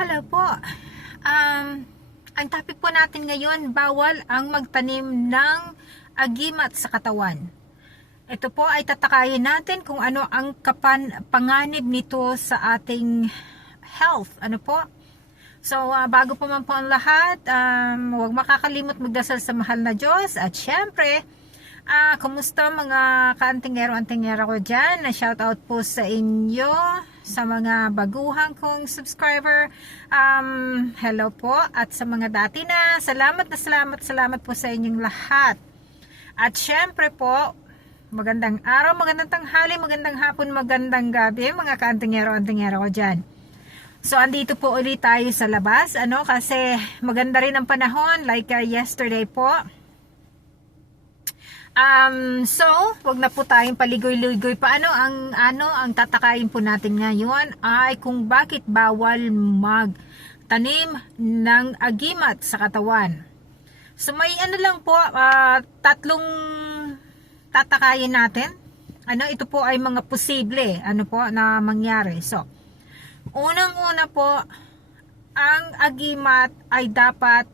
Hello po. Um, ang topic po natin ngayon, bawal ang magtanim ng agimat sa katawan. Ito po ay tatakayin natin kung ano ang kapan panganib nito sa ating health. Ano po? So, ah, bago po man po ang lahat, um, huwag makakalimot magdasal sa mahal na Diyos. At syempre, ah, kumusta mga kaantingero-antingero ko dyan? Na shout out po sa inyo, sa mga baguhang kong subscriber. Um, hello po. At sa mga dati na, salamat na salamat, salamat po sa inyong lahat. At syempre po, magandang araw, magandang tanghali, magandang hapon, magandang gabi, mga kaantingero-antingero ko dyan. So, andito po ulit tayo sa labas, ano, kasi maganda rin ang panahon, like uh, yesterday po. Um, so, wag na po tayong paligoy-ligoy pa. Ano ang, ano, ang tatakayin po natin ngayon ay kung bakit bawal magtanim ng agimat sa katawan. So, may ano lang po, ah, tatlong tatakayin natin. Ano, ito po ay mga posible, ano po, na mangyari. So, Unang-una po, ang agimat ay dapat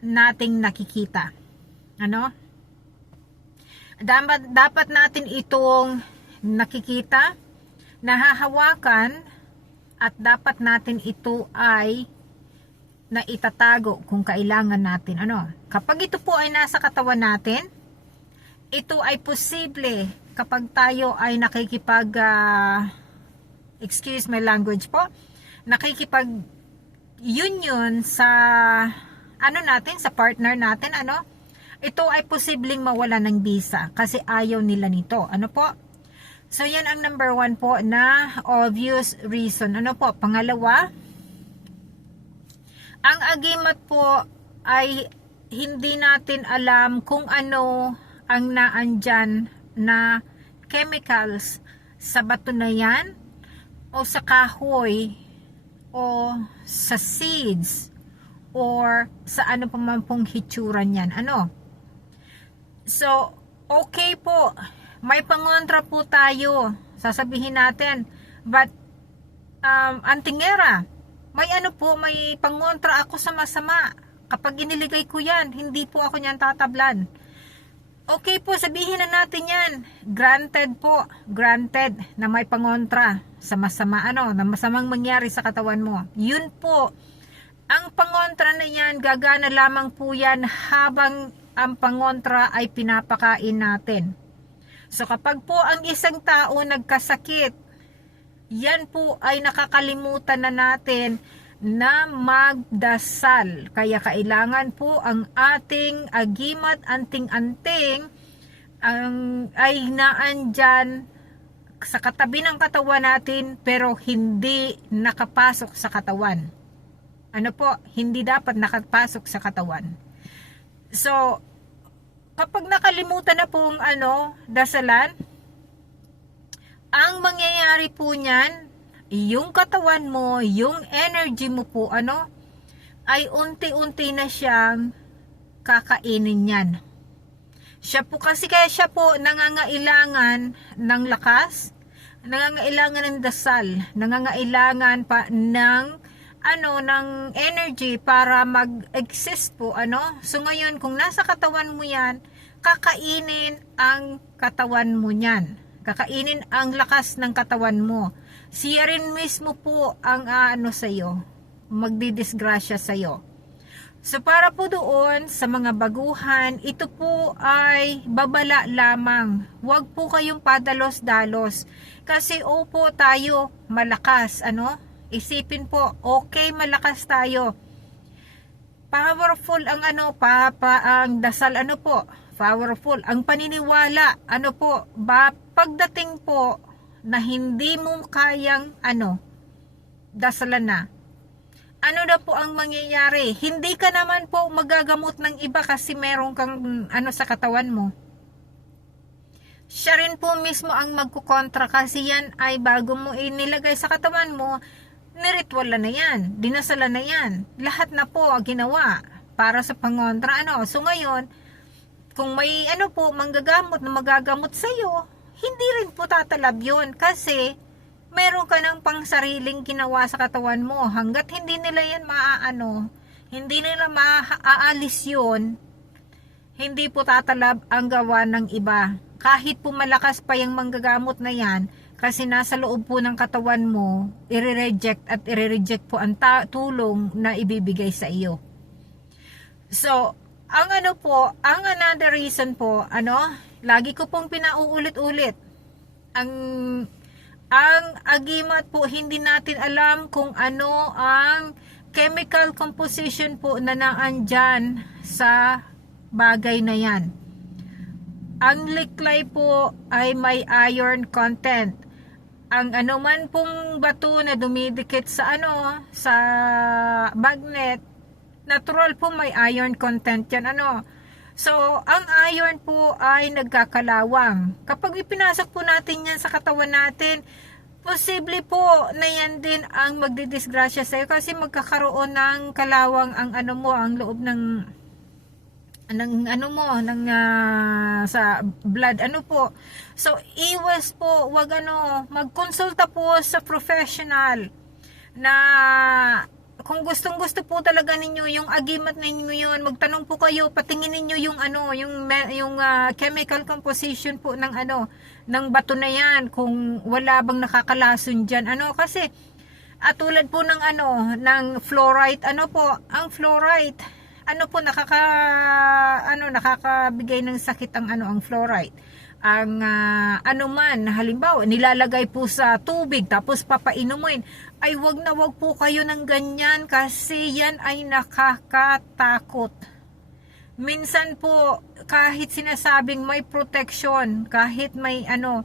nating nakikita. Ano? Dapat, dapat natin itong nakikita, nahahawakan, at dapat natin ito ay na itatago kung kailangan natin. Ano? Kapag ito po ay nasa katawan natin, ito ay posible kapag tayo ay nakikipag ah, excuse my language po, nakikipag union sa ano natin, sa partner natin, ano, ito ay posibleng mawala ng visa kasi ayaw nila nito. Ano po? So, yan ang number one po na obvious reason. Ano po? Pangalawa, ang agimat po ay hindi natin alam kung ano ang naandyan na chemicals sa bato na yan o sa kahoy o sa seeds or sa ano pa man pong hitsura niyan. Ano? So, okay po. May pangontra po tayo. Sasabihin natin. But, um, antingera, may ano po, may pangontra ako sa masama. Kapag iniligay ko yan, hindi po ako niyan tatablan. Okay po, sabihin na natin yan. Granted po, granted na may pangontra sa masama, ano, na masamang mangyari sa katawan mo. Yun po, ang pangontra na yan, gagana lamang po yan habang ang pangontra ay pinapakain natin. So kapag po ang isang tao nagkasakit, yan po ay nakakalimutan na natin na magdasal. Kaya kailangan po ang ating agimat anting-anting ang ay naandyan sa katabi ng katawan natin pero hindi nakapasok sa katawan. Ano po, hindi dapat nakapasok sa katawan. So, kapag nakalimutan na pong ano, dasalan, ang mangyayari po niyan, yung katawan mo, yung energy mo po, ano, ay unti-unti na siyang kakainin yan. Siya po kasi kaya siya po nangangailangan ng lakas, nangangailangan ng dasal, nangangailangan pa ng ano ng energy para mag-exist po ano. So ngayon kung nasa katawan mo 'yan, kakainin ang katawan mo niyan. Kakainin ang lakas ng katawan mo. Siya rin mismo po ang uh, ano sa iyo, magdidisgrasya sa iyo. So para po doon sa mga baguhan, ito po ay babala lamang. Huwag po kayong padalos-dalos. Kasi opo tayo malakas, ano? Isipin po, okay malakas tayo. Powerful ang ano, pa, pa ang dasal ano po, powerful. Ang paniniwala, ano po, ba, pagdating po na hindi mo kayang ano, dasalan na, ano na po ang mangyayari? Hindi ka naman po magagamot ng iba kasi meron kang ano sa katawan mo. Siya rin po mismo ang magkukontra kasi yan ay bago mo inilagay sa katawan mo, niritual na yan, dinasala na yan. Lahat na po ang ginawa para sa pangontra. Ano? So ngayon, kung may ano po, manggagamot na magagamot sa'yo, hindi rin po tatalab yun kasi meron ka ng pang sariling ginawa sa katawan mo. Hanggat hindi nila yan maaano, hindi nila maaalis yun, hindi po tatalab ang gawa ng iba. Kahit po malakas pa yung manggagamot na yan, kasi nasa loob po ng katawan mo, i-reject at i-reject po ang tulong na ibibigay sa iyo. So, ang ano po, ang another reason po, ano, lagi ko pong pinauulit-ulit. Ang ang agimat po hindi natin alam kung ano ang chemical composition po na naandyan sa bagay na yan. Ang liklay po ay may iron content. Ang ano man pong bato na dumidikit sa ano, sa magnet, natural po may iron content yan ano. So, ang iron po ay nagkakalawang. Kapag ipinasok po natin yan sa katawan natin, posible po na yan din ang magdidisgrasya sa'yo kasi magkakaroon ng kalawang ang ano mo, ang loob ng ng ano mo ng ah, sa blood ano po? So iwas po wag ano magkonsulta po sa professional na kung gustong gusto po talaga ninyo yung agimat ninyo yun magtanong po kayo patingin ninyo yung ano yung yung ah, chemical composition po ng ano ng bato na yan kung wala bang nakakalason diyan ano kasi at tulad po ng ano ng fluoride ano po ang fluoride ano po nakaka ano nakakabigay ng sakit ang ano ang fluoride. Ang ah, ano man halimbawa nilalagay po sa tubig tapos papainumin ay wag na wag po kayo ng ganyan kasi yan ay nakakatakot. Minsan po kahit sinasabing may protection kahit may ano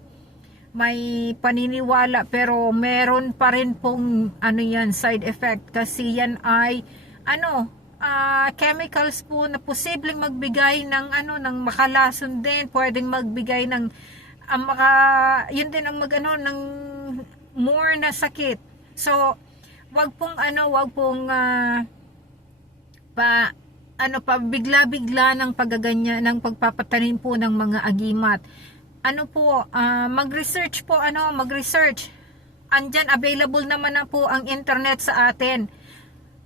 may paniniwala pero meron pa rin pong ano yan side effect kasi yan ay ano ah, chemicals po na posibleng magbigay ng ano ng makalason din pwedeng magbigay ng ang maka yun din ang magano ng more na sakit. So wag pong ano wag pong ah, pa ano pa bigla-bigla ng pagaganya ng pagpapatanim po ng mga agimat. Ano po ah, mag-research po ano mag-research. Andyan available naman na po ang internet sa atin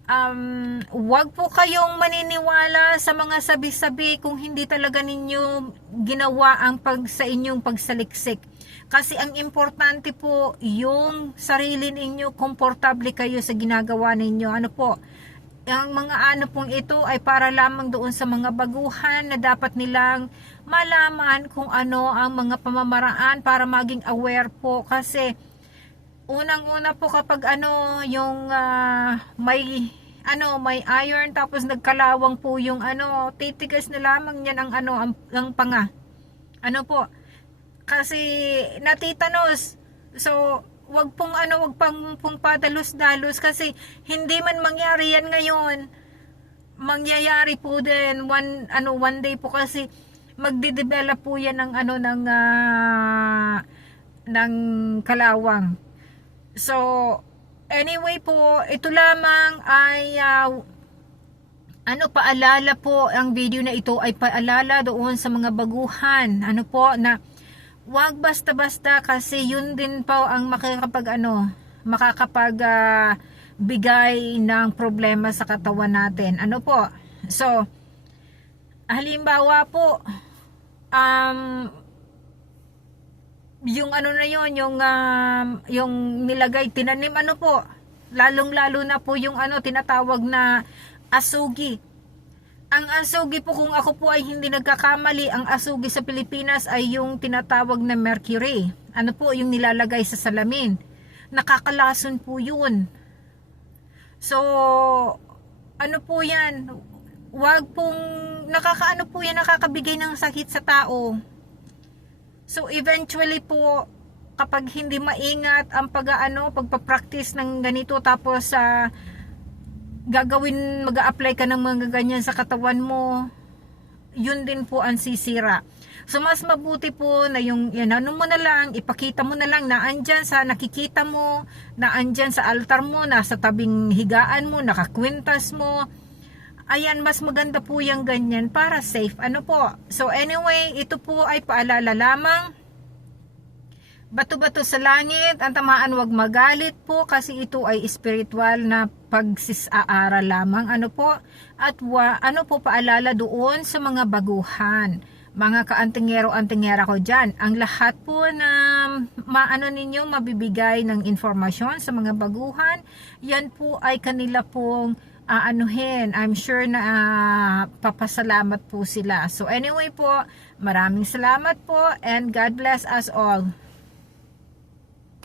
um, wag po kayong maniniwala sa mga sabi-sabi kung hindi talaga ninyo ginawa ang pag sa inyong pagsaliksik. Kasi ang importante po yung sarili ninyo, komportable kayo sa ginagawa ninyo. Ano po, ang mga ano pong ito ay para lamang doon sa mga baguhan na dapat nilang malaman kung ano ang mga pamamaraan para maging aware po kasi unang-una po kapag ano yung ah, may ano may iron tapos nagkalawang po yung ano titigas na lamang niyan ang ano ang, ang panga. Ano po? Kasi natitanos. So wag pong ano wag pang pong padalos-dalos kasi hindi man mangyari yan ngayon. Mangyayari po din. One ano one day po kasi magde-develop po yan ng ano ng ah, ng kalawang. So, anyway po, ito lamang ay ah, ano paalala po, ang video na ito ay paalala doon sa mga baguhan. Ano po na wag basta-basta kasi yun din po ang makakapag ano, makakapag ah, bigay ng problema sa katawan natin. Ano po? So, halimbawa po, um, yung ano na yon yung um, yung nilagay tinanim ano po lalong lalo na po yung ano tinatawag na asugi. Ang asugi po kung ako po ay hindi nagkakamali ang asugi sa Pilipinas ay yung tinatawag na mercury. Ano po yung nilalagay sa salamin. Nakakalason po yun. So ano po yan? Wag pong nakakaano po yan nakakabigay ng sakit sa tao So eventually po kapag hindi maingat ang pag-ano, pagpa-practice ng ganito tapos sa gagawin, mag-a-apply ka ng mga ganyan sa katawan mo, yun din po ang sisira. So mas mabuti po na yung yan, ano mo na lang, ipakita mo na lang na andyan sa nakikita mo, na andyan sa altar mo, nasa tabing higaan mo, nakakwintas mo. Ayan, mas maganda po yung ganyan para safe. Ano po? So anyway, ito po ay paalala lamang. bato-bato sa langit, ang tamaan wag magalit po kasi ito ay spiritual na pagsisaaral lamang. Ano po? At wa, ano po paalala doon sa mga baguhan. Mga kaantingero-antingera ko dyan. Ang lahat po na maano ninyo mabibigay ng informasyon sa mga baguhan, yan po ay kanila pong aanuhin. I'm sure na ah, papasalamat po sila. So anyway po, maraming salamat po and God bless us all.